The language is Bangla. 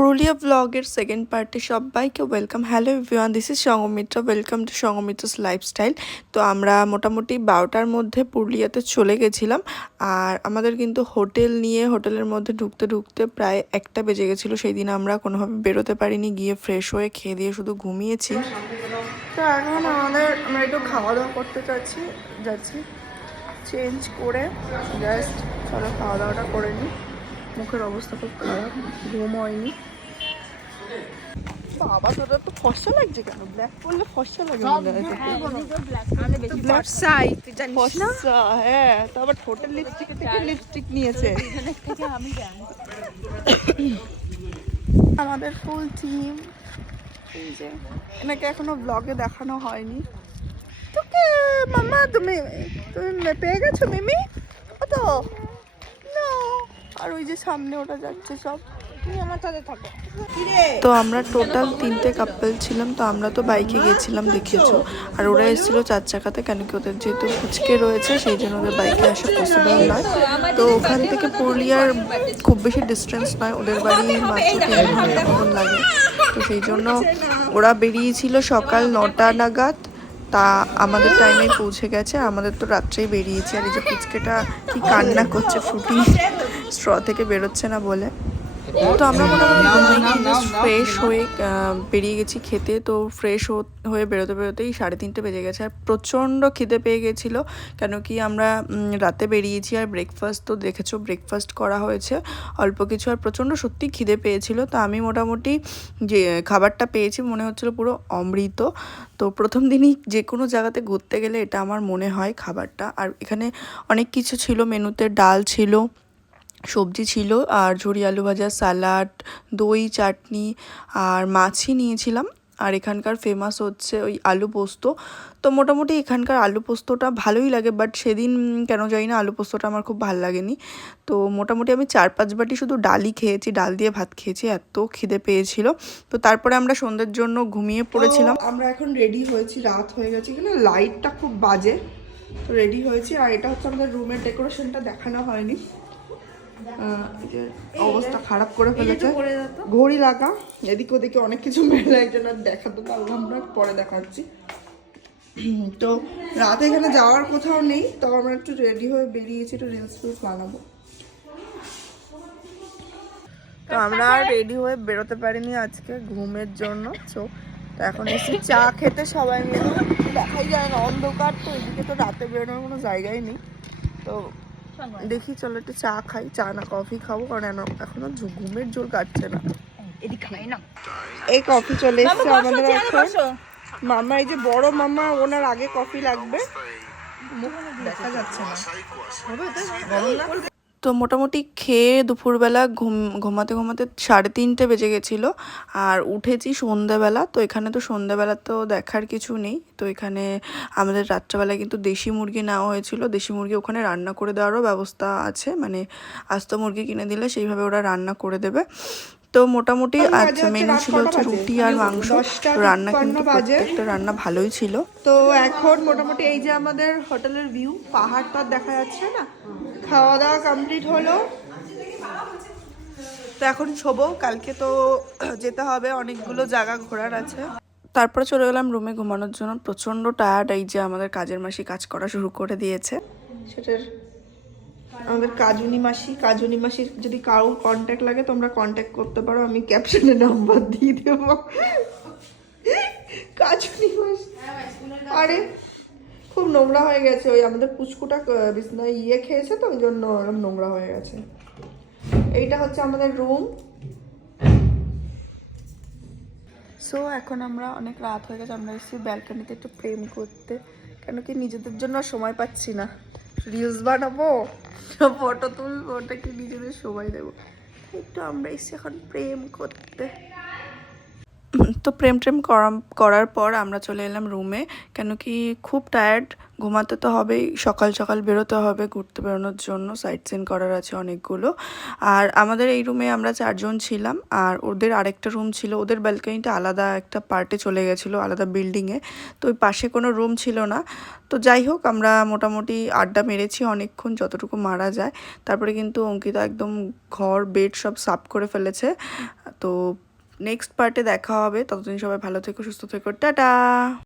পুরুলিয়া ব্লগের সেকেন্ড পার্টে সবাইকে welcome hello everyone this is Sanghamitra. Welcome to Sanghamitra's lifestyle তো আমরা মোটামুটি বারোটার মধ্যে পুরুলিয়াতে চলে গেছিলাম। আর আমাদের কিন্তু হোটেল নিয়ে, হোটেলের মধ্যে ঢুকতে ঢুকতে প্রায় একটা বেজে গেছিল। সেই দিন আমরা কোনোভাবে বেরোতে পারিনি। গিয়ে ফ্রেশ হয়ে খেয়ে দিয়ে শুধু ঘুমিয়েছি। তো এখন আমাদের, আমরা একটু খাওয়া দাওয়া করতে চাচ্ছি যাচ্ছি। চেঞ্জ করে জাস্ট চলো খাওয়া দাওয়াটা করে নিই। মুখের অবস্থা খুব খারাপ ঘুম হয়নি। বাবা তোর তো লাগছে কেন? ব্ল্যাক করলে ফসা লাগে ব্ল্যাক সাইড ফসা হ্যাঁ তো আবার হোটেল লিপস্টিক থেকে লিপস্টিক নিয়েছে। আমাদের ফুল টিম এই যে এনাকে এখনও ব্লগে দেখানো হয়নি। তোকে মামা তুমি তুমি পেয়ে গেছো মিমি? ও তো। No. আর ওই যে সামনে ওটা যাচ্ছে সব। তুমি আমার সাথে থাকো। তো আমরা টোটাল তিনটে কাপল ছিলাম তো আমরা তো বাইকে গেছিলাম দেখেছ আর ওরা এসেছিল চার চাকাতে কেন কি ওদের যেহেতু ফুচকে রয়েছে সেই জন্য ওদের বাইকে আসা পসিবল নয়। তো ওখান থেকে পুরুলিয়ার খুব বেশি ডিস্টেন্স নয় ওদের বাড়ি মাত্র তিন ঘণ্টা মতন লাগে। তো সেই জন্য ওরা বেরিয়েছিল সকাল নটা নাগাদ তা আমাদের টাইমে পৌঁছে গেছে। আমাদের তো রাত্রেই বেরিয়েছি। আর এই যে পুচকেটা কি কান্না করছে, ফুটি, স্ট্র থেকে বেরোচ্ছে না বলে। তো আমরা মোটামুটি ফ্রেশ হয়ে বেরিয়ে গেছি খেতে। তো ফ্রেশ হয়ে বেরোতে বেরোতেই সাড়ে তিনটে বেজে গেছে। আর প্রচণ্ড খিদে পেয়ে গেছিল কেন কি আমরা রাতে বেরিয়েছি আর ব্রেকফাস্ট তো দেখেছ ব্রেকফাস্ট করা হয়েছে। অল্প কিছু আর প্রচণ্ড সত্যি খিদে পেয়েছিল। তো আমি মোটামুটি যে খাবারটা পেয়েছি মনে হচ্ছিল পুরো অমৃত। তো প্রথম দিনই যে কোনো জায়গাতে ঘুরতে গেলে এটা আমার মনে হয় খাবারটা। আর এখানে অনেক কিছু ছিল মেনুতে ডাল ছিল। সবজি ছিল আর ঝুরি আলু ভাজা স্যালাড দই চাটনি আর মাছই নিয়েছিলাম। আর এখানকার ফেমাস হচ্ছে ওই আলু পোস্ত। তো মোটামুটি এখানকার আলু পোস্তটা ভালোই লাগে বাট সেদিন কেন জানি না আলু পোস্তটা আমার খুব ভালো লাগেনি। তো মোটামুটি আমি চার পাঁচ বাটি শুধু ডালই খেয়েছি ডাল দিয়ে ভাত খেয়েছি এত খিদে পেয়েছিল। তো তারপরে আমরা সন্ধ্যের জন্য ঘুমিয়ে পড়েছিলাম। আমরা এখন রেডি হয়েছি রাত হয়ে গেছে এখানে লাইটটা খুব বাজে। তো রেডি হয়েছি আর এটা হচ্ছে আমাদের রুমের ডেকোরেশনটা দেখানো হয়নি। অবস্থা খারাপ করে ফেলেছে। ঘড়ি লাগা এদিক ওদিকে অনেক কিছু মেলে একজন আর দেখাতে পারলাম না পরে দেখাচ্ছি। তো রাতে এখানে যাওয়ার কোথাও নেই তো আমরা একটু রেডি হয়ে বেরিয়েছি একটু রিলস ফিলস বানাবো। তো আমরা রেডি হয়ে বেরোতে পারিনি আজকে ঘুমের জন্য তো তো এখন এসে চা খেতে সবাই মিলে। দেখাই যায় না অন্ধকার তো এদিকে তো রাতে বেরোনোর কোনো জায়গাই নেই। তো দেখি চলো একটু চা খাই। চা না কফি খাব কারণ এন- এখনও ঘুমের জোর কাটছে না। এই কফি চলে এসছে আমাদের এখন। মামা এই যে বড় মামা ওনার আগে কফি লাগবে। দেখা যাচ্ছে না। তো মোটামুটি খেয়ে দুপুরবেলা ঘুম, ঘুমাতে ঘুমাতে সাড়ে তিনটে বেজে গেছিল। আর উঠেছি সন্ধেবেলা, তো এখানে তো সন্ধেবেলা তো দেখার কিছু নেই। তো এখানে আমাদের রাত্রেবেলায় কিন্তু দেশি মুরগি নেওয়া হয়েছিল। দেশি মুরগি ওখানে রান্না করে দেওয়ারও ব্যবস্থা আছে। মানে আস্ত মুরগি কিনে দিলে সেইভাবে ওরা রান্না করে দেবে। তো মোটামুটি আজ মেনু ছিল হচ্ছে রুটি আর মাংস। রান্না কিন্তু প্রত্যেকটা রান্না ভালোই ছিল। তো এখন মোটামুটি এই যে আমাদের হোটেলের ভিউ পাহাড় তো দেখা যাচ্ছে না? খাওয়া দাওয়া কমপ্লিট হলো। তো এখন শোবো কালকে তো যেতে হবে অনেকগুলো জায়গা ঘোরার আছে। তারপরে চলে গেলাম রুমে ঘুমানোর জন্য। প্রচণ্ড টায়ার্ড এই যে আমাদের কাজের মাসি কাজ করা শুরু করে দিয়েছে। সেটার আমাদের কাজুনি মাসি কাজুনি মাসির যদি কারোর কন্ট্যাক্ট লাগে তোমরা কন্ট্যাক্ট করতে পারো আমি ক্যাপশনে নাম্বার দিয়ে দেবো। কাজুনি মাসি। আরে খুব নোংরা হয়ে গেছে ওই আমাদের পুচকুটা আহ, বিছনায় ইয়ে খেয়েছে তো ওই জন্য এরকম নোংরা হয়ে গেছে। এইটা হচ্ছে আমাদের রুম সো এখন আমরা অনেক রাত হয়ে গেছে আমরা এসেছি ব্যালকনিতে একটু প্রেম করতে। কেন কি নিজেদের জন্য সময় পাচ্ছি না। রিলস বানাবো ফটো তুলবো ওটা কি নিজেদের সময় দেবো। একটু আমরা এসে এখন প্রেম করতে। তো প্রেম ট্রেম করা করার পর আমরা চলে এলাম রুমে। কেন কি খুব টায়ার্ড ঘুমাতে তো হবেই, সকাল সকাল বেরোতে হবে ঘুরতে বেরোনোর জন্য সাইট সিন করার আছে অনেকগুলো। আর আমাদের এই রুমে আমরা চারজন ছিলাম, আর ওদের আরেকটা রুম ছিল, ওদের ব্যালকনিটা আলাদা একটা পার্টে চলে গেছিল, আলাদা বিল্ডিংয়ে তো ওই পাশে কোনো রুম ছিল না। তো যাই হোক, আমরা মোটামুটি আড্ডা মেরেছি অনেকক্ষণ, যতটুকু মারা যায়। তারপরে কিন্তু অঙ্কিতা একদম ঘর বেড সব সাফ করে ফেলেছে। তো নেক্সট পার্টে দেখা হবে। ততদিন সবাই ভালো থেকো সুস্থ থেকো। টাটা!